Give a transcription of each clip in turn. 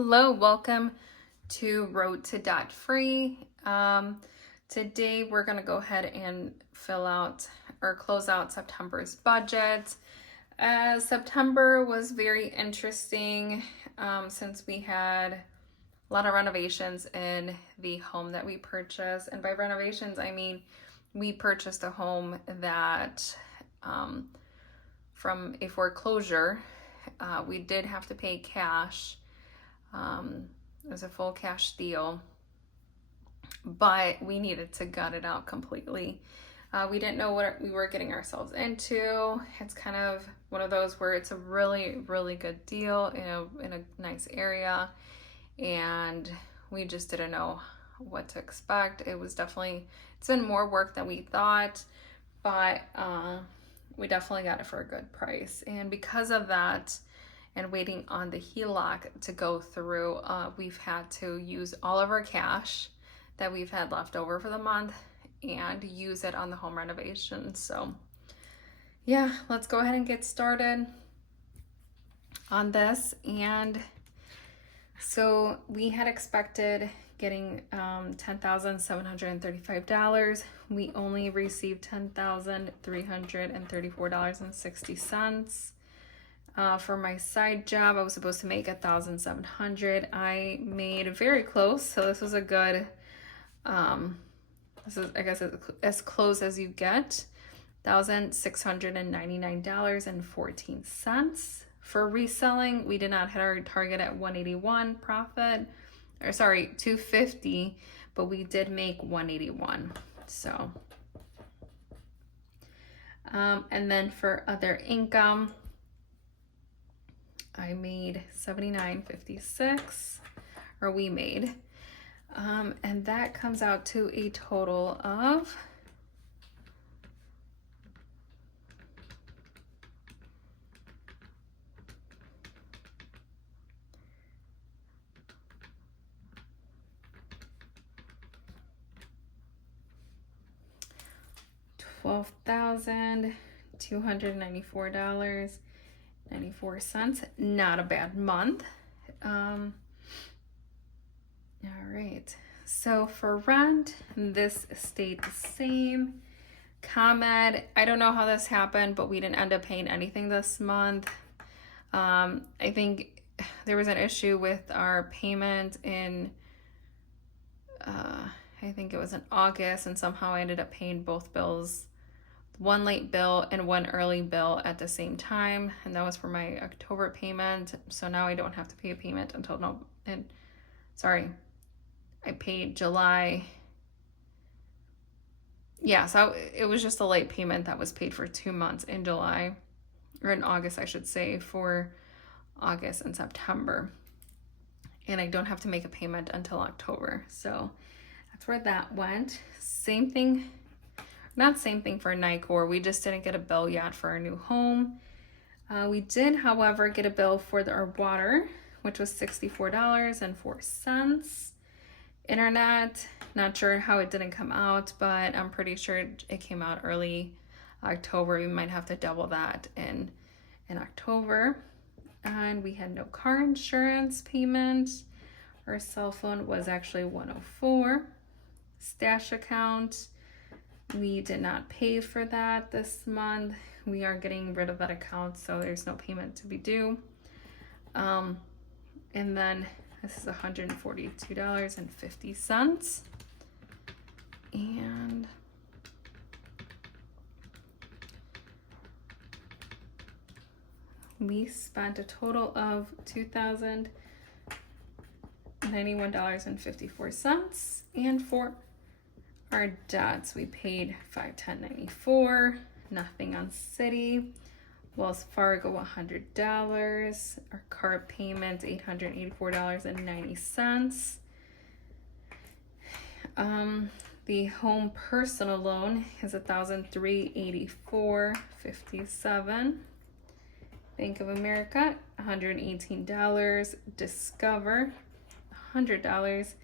Hello, welcome to Road to Debt Free. Today we're going to go ahead and fill out or close out September's budget. September was very interesting since we had a lot of renovations in the home that we purchased. And by renovations, I mean we purchased a home that from a foreclosure, we did have to pay cash. It was a full cash deal, but we needed to gut it out completely. We didn't know what we were getting ourselves into. It's kind of one of those where it's a really, really good deal in a nice area, and we just didn't know what to expect. It's been more work than we thought, but we definitely got it for a good price. And because of that, and waiting on the HELOC to go through, we've had to use all of our cash that we've had left over for the month and use it on the home renovation. So yeah, let's go ahead and get started on this. And so we had expected getting $10,735. We only received $10,334.60. For my side job, I was supposed to make $1,700. I made very close, so this was a good, this is, I guess, as close as you get. $1,699.14. For reselling, we did not hit our target at 181 profit, or sorry, 250, but we did make 181. So, and then for other income, I made $79.56, or we made, and that comes out to a total of $12,294.94. Not a bad month. All right, so for rent, this stayed the same. ComEd, I don't know how this happened, but we didn't end up paying anything this month. I think there was an issue with our payment in I think it was in August, and somehow I ended up paying both bills, one late bill and one early bill at the same time, and that was for my October payment. So now I don't have to pay a payment until I paid July. Yeah, so it was just a late payment that was paid for 2 months in July, or in August, I should say, for August and September. And I don't have to make a payment until October. So that's where that went. Same thing. Not same thing for NICOR. We just didn't get a bill yet for our new home. We did, however, get a bill for our water, which was $64.04. Internet, not sure how it didn't come out, but I'm pretty sure it came out early October. We might have to double that in October. And we had no car insurance payment. Our cell phone was actually $104. Stash account, we did not pay for that this month. We are getting rid of that account, so there's no payment to be due. And then this is $142.50. And we spent a total of $2,091.54. And for our debts, we paid $510.94, nothing on Citi. Wells Fargo, $100. Our car payment, $884.90. The home personal loan is $1,384.57. Bank of America, $118. Discover, $100.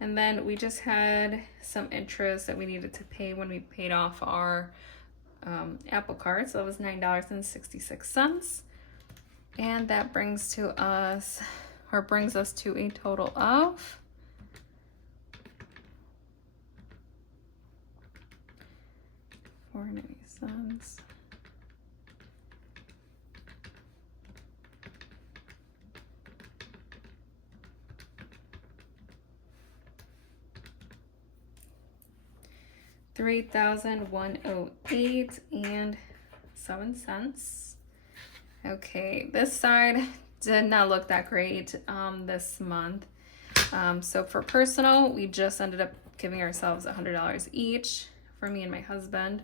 And then we just had some interest that we needed to pay when we paid off our Apple Card. So that was $9.66. And that brings to us or brings us to a total of $4.90. $3,108.07. Okay, this side did not look that great this month. So for personal, we just ended up giving ourselves $100 each for me and my husband.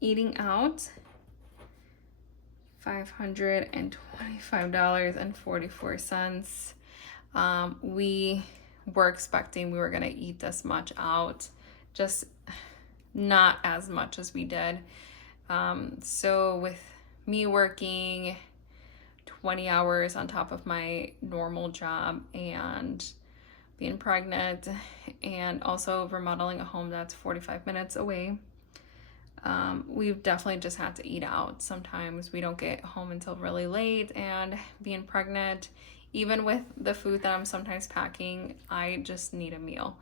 Eating out, $525.44. We were expecting we were gonna eat this much out, just not as much as we did. So with me working 20 hours on top of my normal job and being pregnant and also remodeling a home that's 45 minutes away, we've definitely just had to eat out. Sometimes we don't get home until really late, and being pregnant, even with the food that I'm sometimes packing, I just need a meal.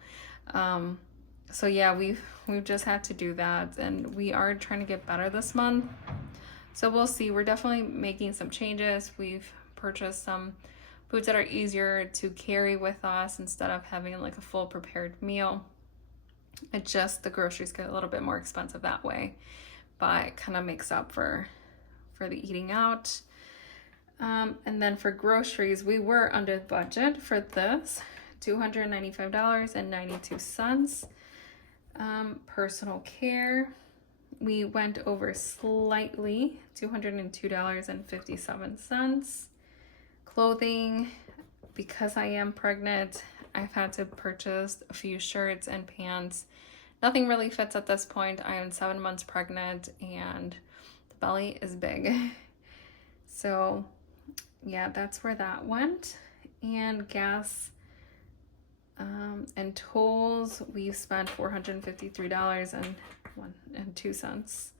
So yeah, we've just had to do that, and we are trying to get better this month. So we'll see. We're definitely making some changes. We've purchased some foods that are easier to carry with us instead of having like a full prepared meal. It just, the groceries get a little bit more expensive that way, but it kind of makes up for the eating out. And then for groceries, we were under budget for this, $295.92. Personal care, we went over slightly, $202.57. Clothing, because I am pregnant, I've had to purchase a few shirts and pants. Nothing really fits at this point. I am 7 months pregnant and the belly is big. So yeah, that's where that went. And gas and tolls, we've spent $453.02.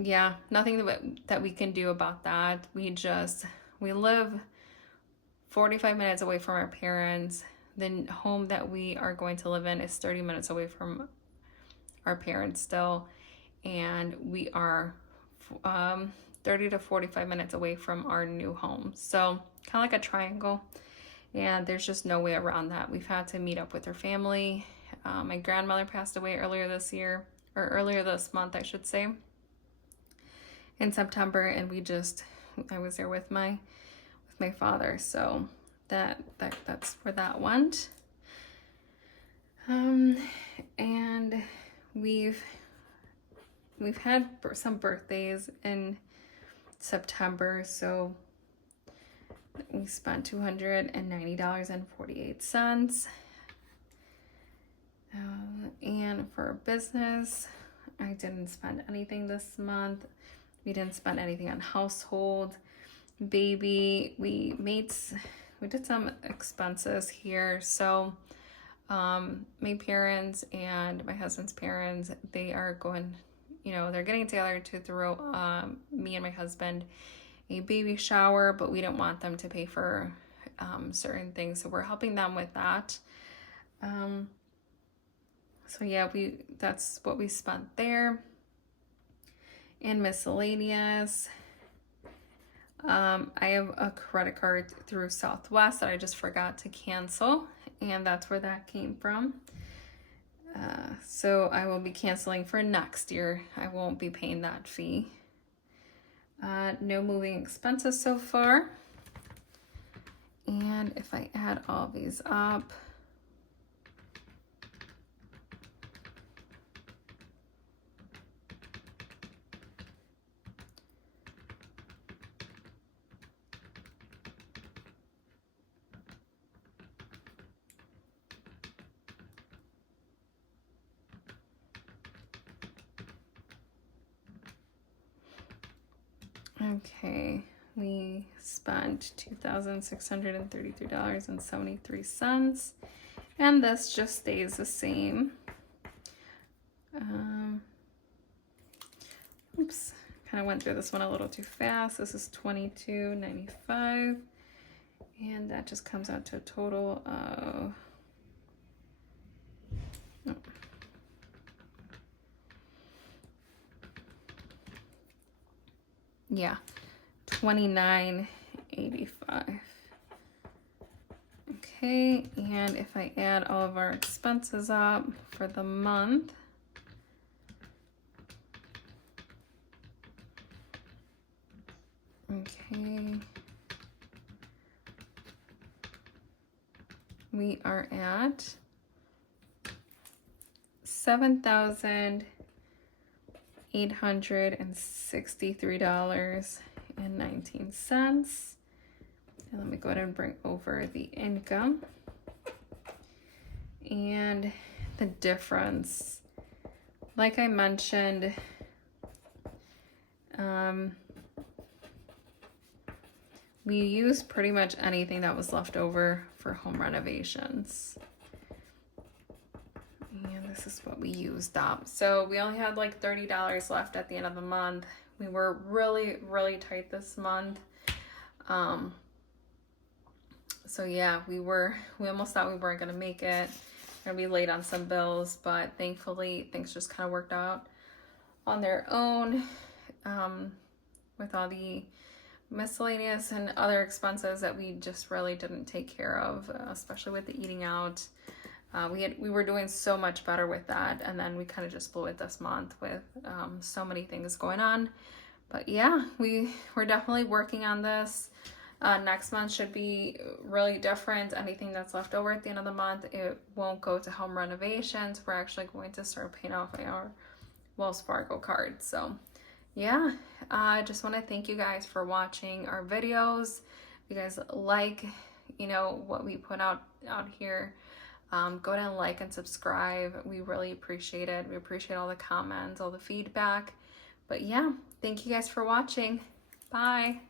Yeah, nothing that we can do about that. We live 45 minutes away from our parents. The home that we are going to live in is 30 minutes away from our parents still, and we are 30 to 45 minutes away from our new home. So kind of like a triangle, and there's just no way around that. We've had to meet up with her family. My grandmother passed away earlier this month, I should say, in September, and I was there with my father. So that's where that went. And we've had some birthdays in September, so we spent $290.48. And for business, I didn't spend anything this month. We didn't spend anything on household. Baby, we did some expenses here. So my parents and my husband's parents, they are going, they're getting together to throw me and my husband a baby shower, but we didn't want them to pay for certain things, so we're helping them with that. So yeah, that's what we spent there. And miscellaneous, I have a credit card through Southwest that I just forgot to cancel, and that's where that came from. So I will be canceling for next year. I won't be paying that fee. No moving expenses so far. And if I add all these up, okay, we spent $2,633.73, and this just stays the same. Oops, kind of went through this one a little too fast. This is $22.95, and that just comes out to a total of yeah, $29.85. Okay, and if I add all of our expenses up for the month, okay, we are at $7,863.19. And let me go ahead and bring over the income. And the difference, like I mentioned, we used pretty much anything that was left over for home renovations. And this is what we used up. So we only had like $30 left at the end of the month. We were really, really tight this month. So yeah, we almost thought we weren't gonna make it. We're gonna be late on some bills, but thankfully things just kind of worked out on their own, with all the miscellaneous and other expenses that we just really didn't take care of, especially with the eating out. We were doing so much better with that, and then we kind of just blew it this month with so many things going on. But yeah, we're definitely working on this. Next month should be really different. Anything that's left over at the end of the month, it won't go to home renovations. We're actually going to start paying off our Wells Fargo card. So yeah, I just want to thank you guys for watching our videos. If you guys like, what we put out here, go ahead and like and subscribe. We really appreciate it. We appreciate all the comments, all the feedback. But yeah, thank you guys for watching. Bye.